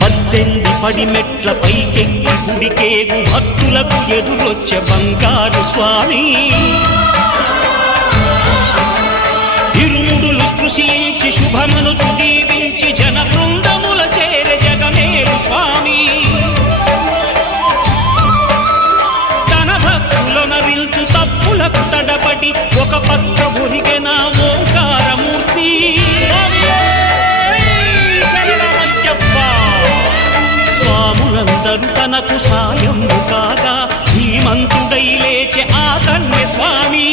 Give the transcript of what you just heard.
పద్దెంది పడిమెట్ల పైకెక్కి గుడికేగు భక్తులకు ఎదురొచ్చే బంగారు స్వామి ఇరుముడులు స్పృశించి శుభమును దీవించి జన బృందముల చేరే జగమేలు స్వామి తన భక్తులనరిల్చు తప్పులకు తడబడి ఒక పక్క ఒరిగెన ఓంకారమూర్తి స్వాములందరూ తనకు సాయము కాగా ధీమంతుడై లేచే ఆ కన్య స్వామి